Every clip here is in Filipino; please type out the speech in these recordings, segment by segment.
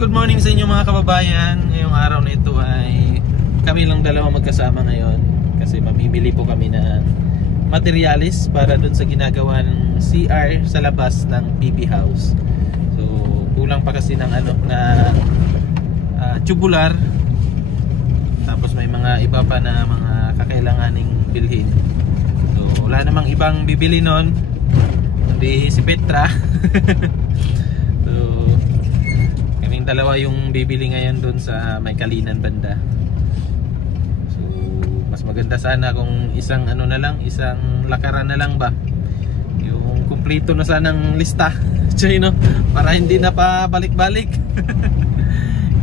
good morning sa inyo mga kababayan. Ngayong araw na ito ay kami lang dalawa magkasama ngayon kasi mamimili po kami ng materialis para dun sa ginagawa ng CR sa labas ng PP house. So kulang pa kasi ng tubular, tapos may mga iba pa na mga kakailanganing bilhin. So wala namang ibang bibili nun kundi si Petra. So kaming dalawa yung bibili ngayon dun sa may Kalinan banda. So mas maganda sana kung isang isang lakaran na lang ba, yung kumpleto na sanang lista. No? Para hindi na pa balik-balik.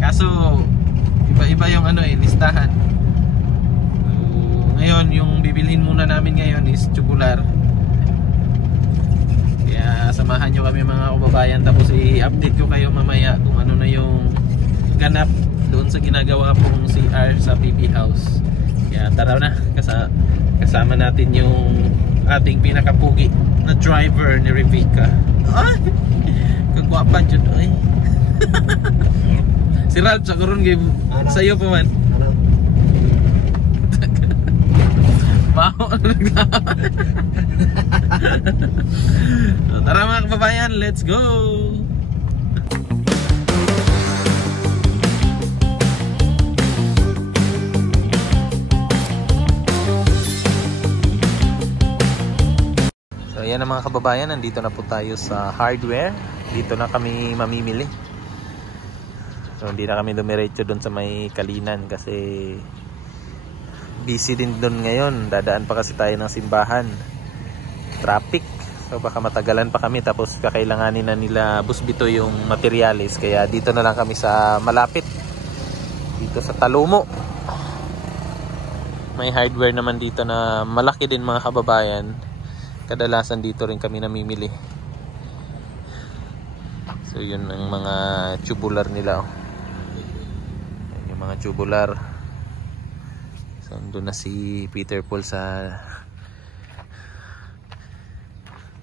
Kaso iba-iba yung listahan. So, ngayon yung bibilhin muna namin ngayon is tubular. Kaya samahan nyo kami mga kababayan, tapos i-update ko kayo mamaya kung ano na yung ganap doon sa ginagawa pong CR sa PP house. Kaya tara na, kasama natin yung ating pinakapugi na driver ni Revica. Ay! Kagwapa dyan, ay. Si Ralph, sa karoon kayo sa'yo pa man. Baho na naglaman. Tara mga kababayan, let's go! So yan na mga kababayan, nandito na po tayo sa hardware. Dito na kami mamimili. So hindi na kami dumiretso doon sa may Kalinan kasi busy din doon ngayon. Dadaan pa kasi tayo ng simbahan. Traffic. So baka matagalan pa kami, tapos kakailanganin na nila Busbito yung materialis. Kaya dito na lang kami sa malapit. Dito sa Talumo. May hardware naman dito na malaki din mga kababayan. Kadalasan dito rin kami namimili. So yun ang mga tubular nila. Yung mga tubular. So doon na si Peter Paul sa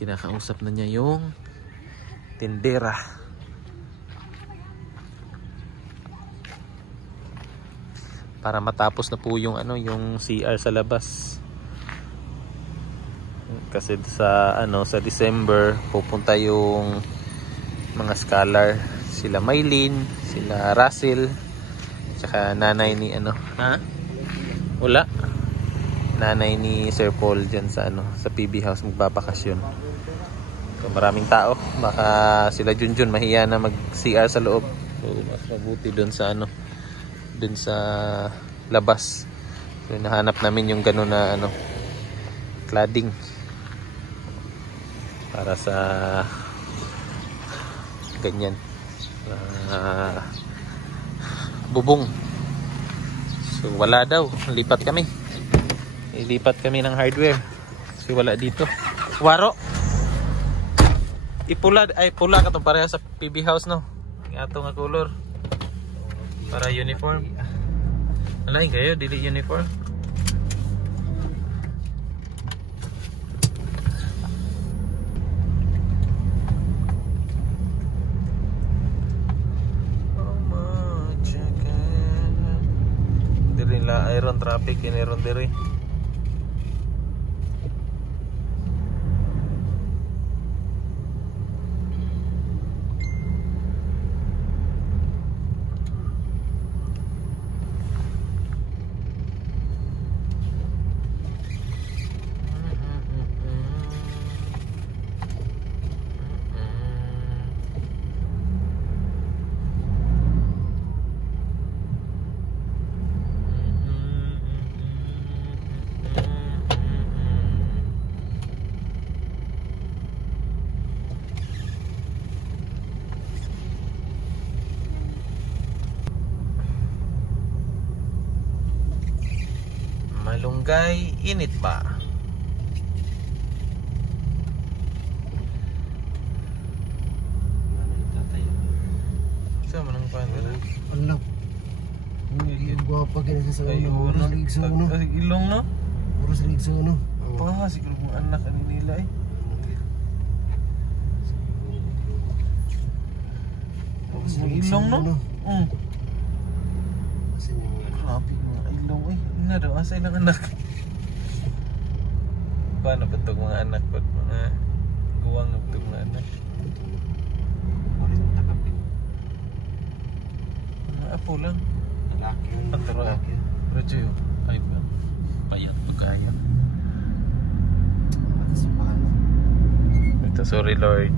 kinakausap na niya yung tindera. Para matapos na po yung yung CR sa labas. Kasi sa December pupunta yung mga scholar, sila Maylin, sila Russell, tsaka nanay ni wala, nanay ni Sir Paul dyan sa sa PB house magbabakasyon. So maraming tao, baka sila Junjun mahiya na mag CR sa loob. So mas mabuti doon sa doon sa labas. So nahanap namin yung gano'n na cladding para sa ganyan bubong. So wala daw, lipat kami, ilipat kami ng hardware kasi wala dito. Waro ipula ay pula katong pareha sa PB house no, ato nga color para uniform. Alay kayo dili uniform. Iron traffic in iron diri. Malunggay, init ba? Saan mo nang panira? Alam. Ang guwapa kaya sa uno. Nalig sa uno. Ilong no? Oras nalig sa uno. Pa, siguro kung anak ani nila Ilong no? Grabe mga ilong eh. Nga daw, asa ilang anak? Paano ba itong mga anak ko? Mga guwang ng itong mga anak? Mga apo lang. Pantaro ah. Pero Joy, ay ba? Payat to kaya. Ito, sorry Lord.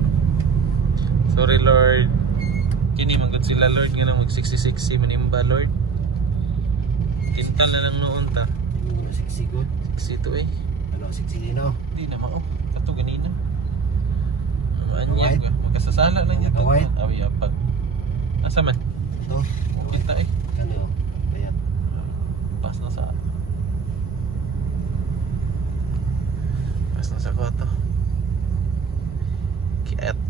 Sorry Lord. Kini magod sila Lord nga na mag-60-60 manimba Lord. Kintal na lang noon ta. Siksi good. Siksi to eh. Ano, siksi nino? Hindi na mao. Kato ganina. Anyag. Magkasasala lang ito. Awi apa. Asa man? Ito. Kita eh. Ano? Bayat. Pas na sa. Pas na sa koto.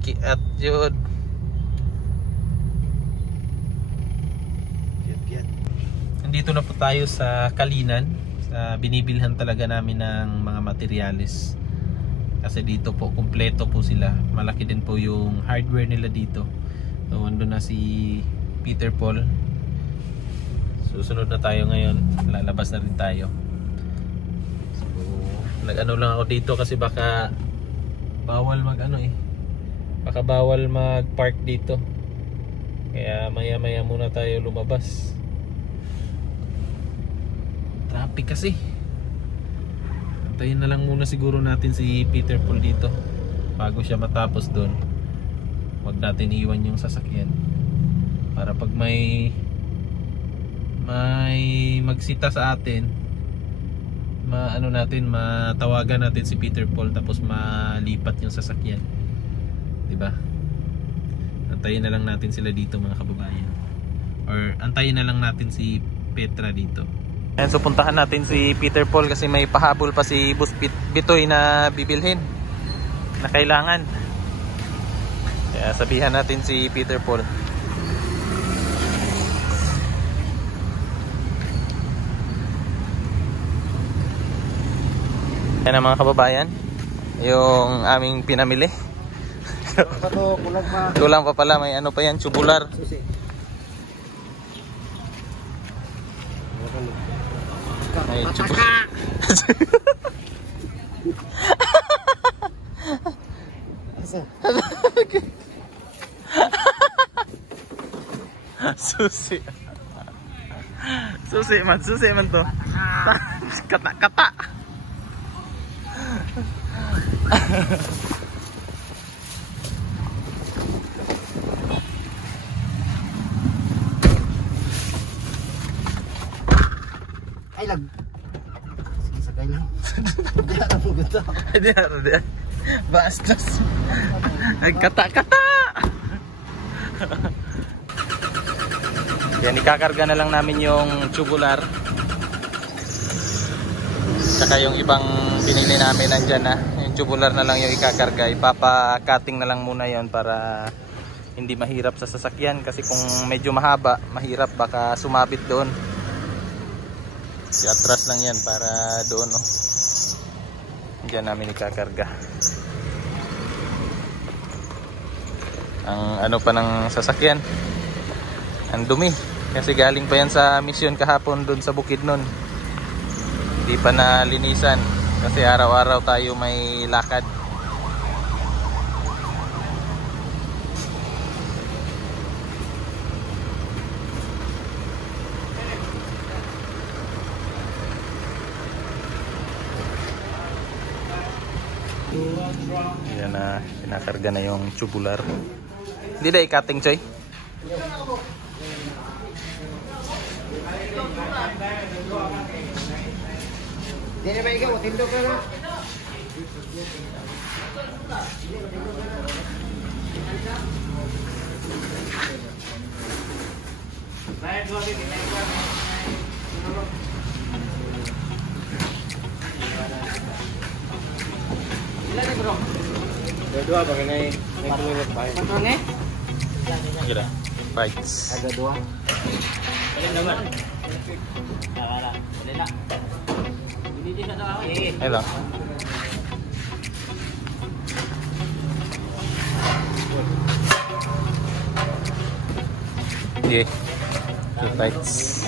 Kiat yun. Kiat. Nandito na po tayo sa Kalinan. Sa binibilhan talaga namin ng mga materyales. Kasi dito po, kumpleto po sila. Malaki din po yung hardware nila dito. So, andun na si Peter Paul. Susunod na tayo ngayon. Lalabas na rin tayo. So, nag-ano lang ako dito kasi baka bawal mag-ano eh. Baka bawal mag-park dito. Kaya maya-maya muna tayo lumabas. Traffic kasi. Antayin na lang muna siguro natin si Peter Paul dito. Bago siya matapos doon. Huwag natin iwan yung sasakyan. Para pag may magsita sa atin, matawagan natin si Peter Paul tapos malipat yung sasakyan. Diba? Antayin na lang natin sila dito mga kababayan. Or antayin na lang natin si Petra dito. Ayan, so puntahan natin si Peter Paul kasi may pahabol pa si Boss Bitoy na bibilhin na kailangan. Kaya sabihan natin si Peter Paul. Yan ang mga kababayan, yung aming pinamili. Kulang pa pala, may ano pa yan, tubular. May tubular. Susi. Susi man to. Kata. Ay lag. Sige sakay lang. Hindi ako pugunta. Hindi. Bastos. Ay kata. Yan, ikakarga na lang namin yung tubular. Saka yung ibang binili namin nandyan na. Yung tubular na lang yung ikakarga. Ipapa-cutting na lang muna yon para hindi mahirap sa sasakyan. Kasi kung medyo mahaba, mahirap baka sumabit doon. Atras lang yan para doon, no? Diyan namin ikakarga. Ang ano pa ng sasakyan, ang dumi. Kasi galing pa yan sa misyon kahapon doon sa Bukidnon. Hindi pa nalinisan kasi araw-araw tayo may lakad. Yan na, pinakarga na yung tubular. Hindi na i-cutting, Choy? Hindi na ba ikaw? Tindog ka na. Dua pakai naik keluar baik. Patronnya? Gila, bites. Ada dua. Hello. Sige. Two tights.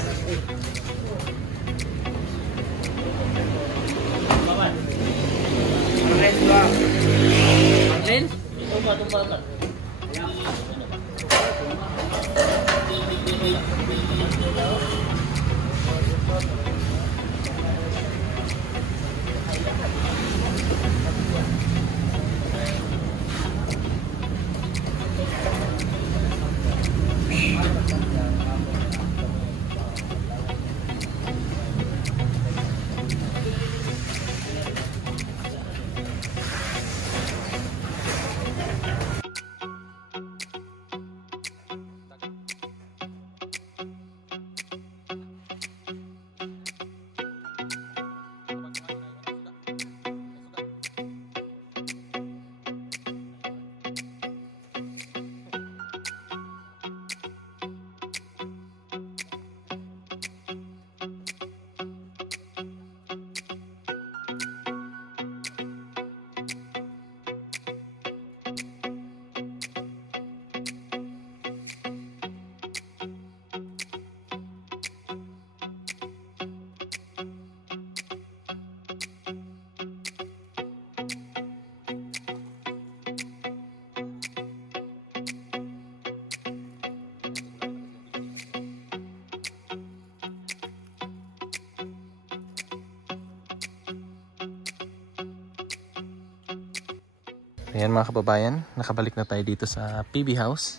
Ayan mga kababayan, nakabalik na tayo dito sa PB House.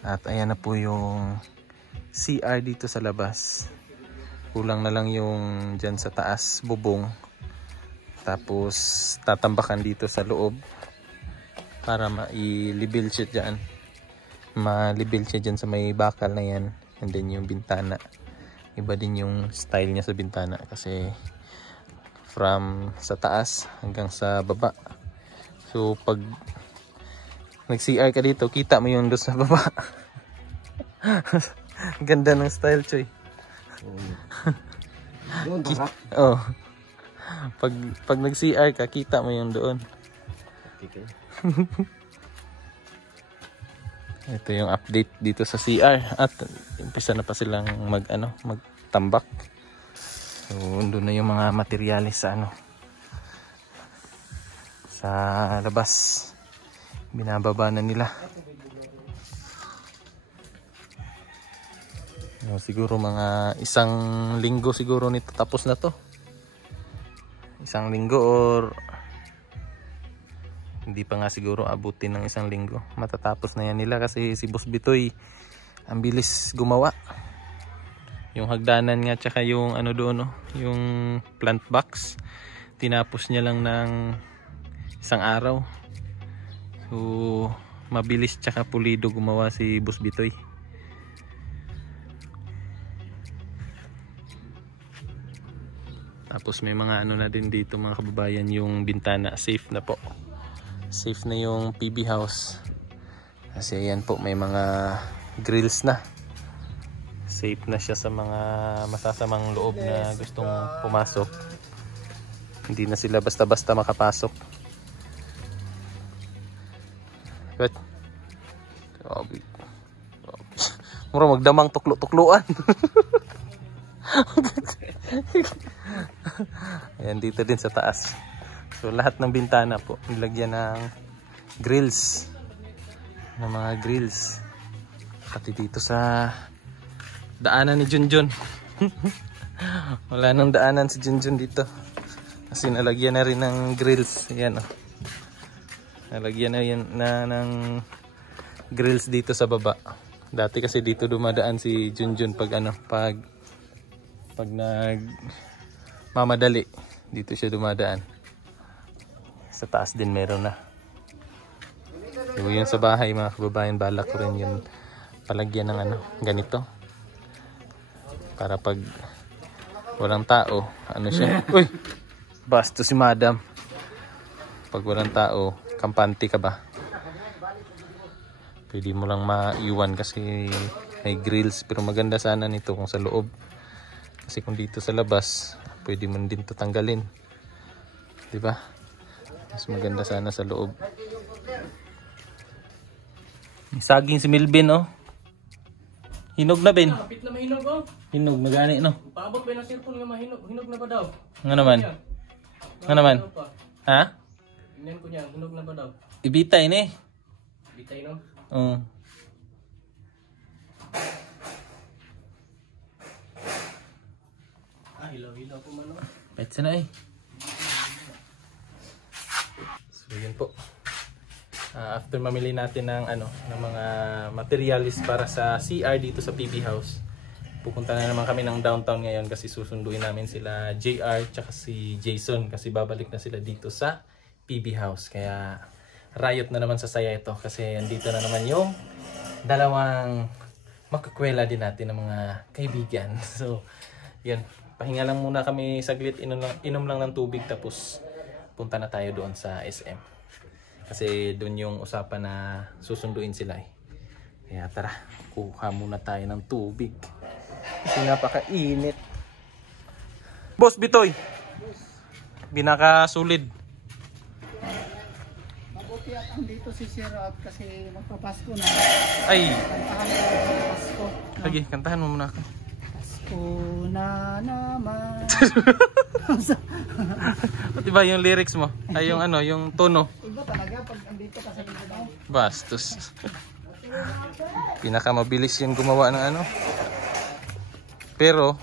At ayan na po yung CR dito sa labas. Kulang na lang yung dyan sa taas, bubong. Tapos tatambakan dito sa loob para ma-libil siya dyan. Ma-libil siya dyan sa may bakal na yan. And then yung bintana. Iba din yung style niya sa bintana kasi from sa taas hanggang sa baba. So pag nag-CR ka dito, kita mo yung doon sa baba. Ganda ng style, Choy. Oh. Pag nag-CR ka, kita mo yung doon. Ito yung update dito sa CR at umpisa na pa silang magtambak. So doon na yung mga materyales sa sa labas. Binababa na nila. Siguro mga isang linggo siguro nito tapos na to. Isang linggo or hindi pa nga siguro abutin ng isang linggo. Matatapos na yan nila kasi si Boss Bitoy ang bilis gumawa. Yung hagdanan nga tsaka yung doon, yung plant box, tinapos niya lang ng isang araw. So mabilis tsaka pulido gumawa si Boss Bitoy. Tapos may mga na din dito mga kababayan, yung bintana safe na po. Safe na yung PB House. Kasi ayan po, may mga grills na. Safe na siya sa mga masasamang loob na gustong pumasok. Hindi na sila basta-basta makapasok. But mura magdamang tuklo-tukluan. Ayan, dito din sa taas. So lahat ng bintana po nilagyan ng grills. Ng mga grills. Pati dito sa daanan ni Junjun. Wala nang daanan si Junjun dito. Kasi nalagyan na rin ng grills. Ayan oh. Nalagyan na yan ng grills dito sa baba. Dati kasi dito dumadaan si Junjun pag mamadali. Dito siya dumadaan. Sa taas din meron na. So yun sa bahay mga kababayan, balak ko rin yun palagyan ng ganito. Para pag walang tao, siya. Uy! Basto si Madam. Pag walang tao, kampante ka ba? Pwede mo lang maiwan kasi may grills. Pero maganda sana nito kung sa loob. Kasi kung dito sa labas, pwede mo din ito tanggalin. Diba? Mas maganda sana sa loob. May saging si Melvin, oh. Hinog na Ben. Kapit na mahinog oh. Hinog na gani no. Paabot ba na cellphone nga mahinog? Hinog na ba daw? Nga naman. Nga naman. Ano pa? Ha? Tingnan ko niya, hinog na ba daw? Ibitay ni. Bitay no? Oo. Hilaw-hilaw po man oh. Petsa na eh. So yun po. After mamili natin ng ng mga materials para sa CR dito sa PB House, pupunta na naman kami ng downtown ngayon kasi susunduin namin sila JR tsaka si Jason kasi babalik na sila dito sa PB House. Kaya riot na naman sa saya ito kasi andito na naman yung dalawang makakwela din natin ng mga kaibigan. So yun, pahinga lang muna kami saglit, inom lang ng tubig tapos punta na tayo doon sa SM. Kasi doon yung usapan na susunduin sila eh. Kaya tara, kuha muna tayo ng tubig. Kasi napakainit. Boss Bitoy. Binakasulit. Mabuti at andito si Sir Rob kasi magpapasko na. Ay, Kantahan ko ng Pasko. lagi kantahan mo muna ako. Pasko na naman. Pati ba yung lyrics mo? Ay yung yung tono. Iba talaga pag andito kasi dito daw. Bastos. Pinakamabilis yung gumawa ng Pero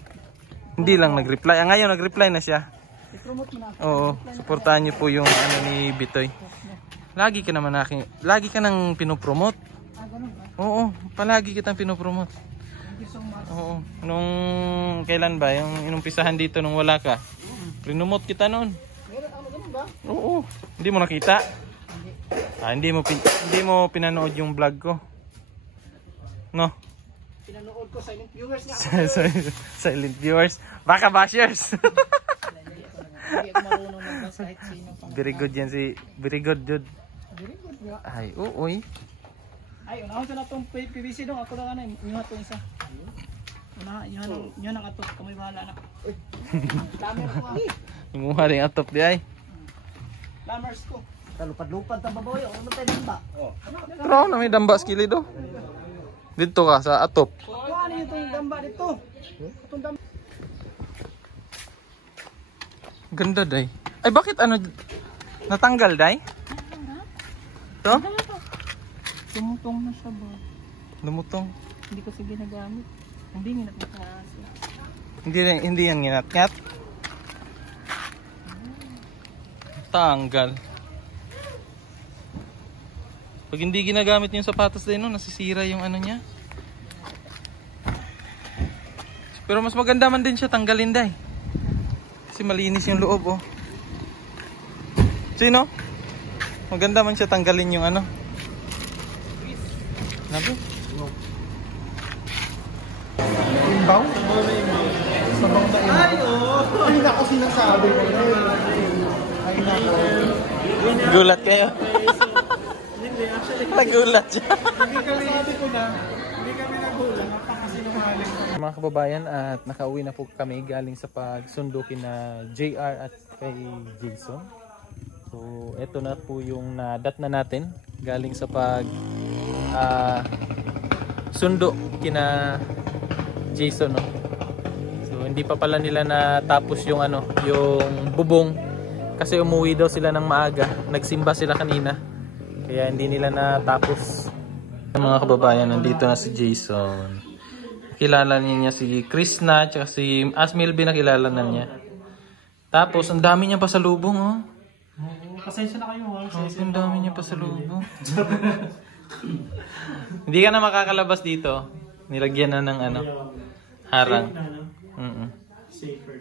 hindi lang nag-reply. Ngayon nag-reply na siya. I-promote mo na ako. Oo, suportahan niyo po yung ni Bitoy. Lagi ka nang pinopromote. Ganun ba? Oo, palagi kitang pinopromote. Thank you so much. Oo, nung kailan ba yung inumpisahan dito nung wala ka? Pinopromote kita noon. Meron ako ganun ba? Oo, hindi mo nakita? Hindi mo pinanood yung vlog ko. No? Pinanood ko silent viewers nga. Silent viewers. Baka bashers. Hindi ako marunong magbasa kahit sino pang. Very good yan very good dude. Very good nga. Ay, uy. Ay, unahon sa natong PVC dong. Ako lang inyo to isa. Inyo nang ato. Kamay bahala na. Lamer ko ah. Imuha rin atop di ay. Lamers ko. Talupad-lupad ta baboy. Ano tayo damba? Pero na may damba skili do. Dito ka sa atop. Ano yung damba dito? Itong damba. Ganda day. Ay bakit natanggal day? To? Tumutong na siya ba? Lumutong. Hindi ko siya ginagamit. Hindi nginat na kasi. Hindi yan nginat-ngat. Tanggal. Pag hindi ginagamit yung sapatos din nasisira yung niya. Pero mas maganda man din siya tanggalin day. Kasi malinis yung loob Sino? Maganda man siya tanggalin yung Nabi? Imbaw? Sabaw na imbaw. Ay, Ay, nako sinasabi ko na Ay, nako. Gulat kayo? Nagulat siya. Hindi kami sabi ko na. Hindi kami nagulat. Napakasinungaling. Mga kababayan, at nakauwi na po kami galing sa pagsundo kina JR at kay Jason. So, eto na po yung nadat na natin galing sa sundo kina Jason. So, hindi pa pala nila natapos yung yung bubong kasi umuwi daw sila ng maaga. Nagsimba sila kanina. Kaya hindi nila natapos. Mga kababayan, nandito na si Jason. Kilala niya si Krishna at si Asmilby, nakilala na niya. Tapos ang dami niya pasalubong Pasensya na kayo. Ang dami niya pasalubong. Hindi ka na makakalabas dito. Nilagyan na ng harang.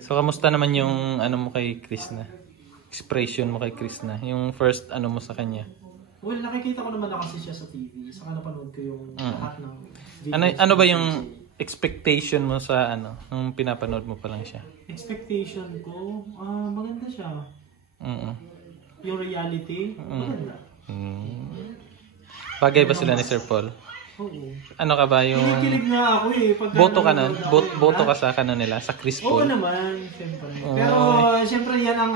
So kamusta naman yung mo kay Krishna? Expression mo kay Krishna? Yung first mo sa kanya? Well, nakikita ko naman na kasi siya sa TV. Saka napanood ko yung lahat ng ano ba yung expectation mo sa nung pinapanood mo pa lang siya? expectation ko, maganda siya. Yung reality, maganda. Bagay ba sila ni Sir Paul? Oo. Ano ka ba yung... Kinikilig na ako Pagka boto ka na? Boto ka sa nila? Sa Chris Oo Paul? naman, siyempre. Pero siyempre yan ang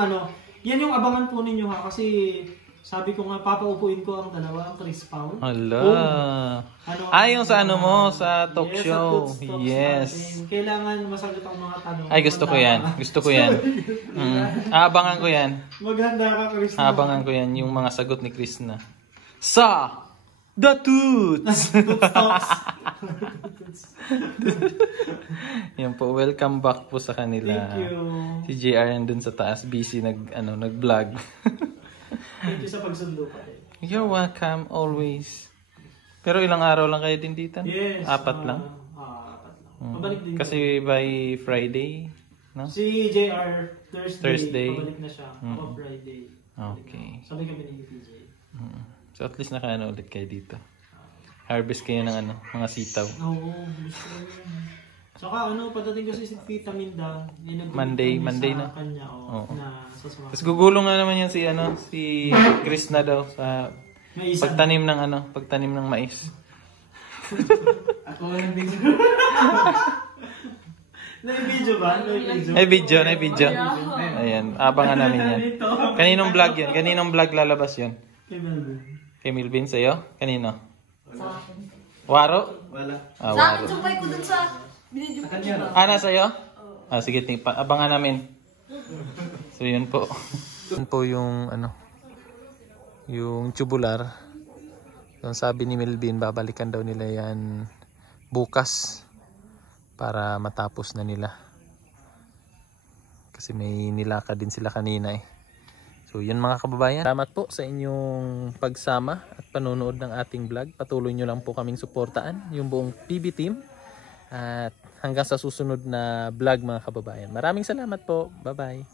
yan yung abangan po ninyo kasi Sabi ko nga, papaupuin ko ang dalawa, ang Chris Paul. Hala. Ano, Yung sa ano mo, sa talk yes, show. sa Good Talks Yes. natin. Kailangan masagot ang mga tanong. Ay, gusto ko yan. Gusto ko yan. Aabangan ko yan. Maghanda ka, Chris. Aabangan ko yan, yung mga sagot ni Chris na. Sa The Toots! Good Talks. Yan po, welcome back po sa kanila. Thank you. Si JR nandun sa taas, busy nag-vlog. Thank you sa pagsundo pa rin. You're welcome, always. Pero ilang araw lang kayo din dito? Yes. 4 lang? 4 lang. Pabalik din. Kasi by Friday, no? Si JR, Thursday. Pabalik na siya. Ako Friday. Okay. Sabi kami ni PJ. So at least nakaano ulit kayo dito. Harvest kayo ng mga sitaw. Oo, gusto ko yun. Saka padating kasi si Tita Minda. Monday sa na. Kanya, Oo. na sasama. Tapos gugulong na naman yan si Chris na daw sa May isa. pagtanim ng mais. Ako ang video. Nai-video ba? May video. Ayan, abangan namin yan. Kaninong vlog yun? Kaninong vlog lalabas yun? Kay Melvin. Kay Milvin sa'yo? Kanino? Sa akin. Waro? Wala. Sa akin, Waro. sumpay ko dun sa binidyo ko. Na sa'yo? Sige, abangan namin. So, yun po. Yun po yung, yung tubular. Yung sabi ni Melvin, babalikan daw nila yan bukas para matapos na nila. Kasi may nilakad din sila kanina eh. So, yun mga kababayan. Salamat po sa inyong pagsama at panonood ng ating vlog. Patuloy nyo lang po kaming suportaan, yung buong PB team. At hanggang sa susunod na vlog mga kababayan. Maraming salamat po. Bye-bye.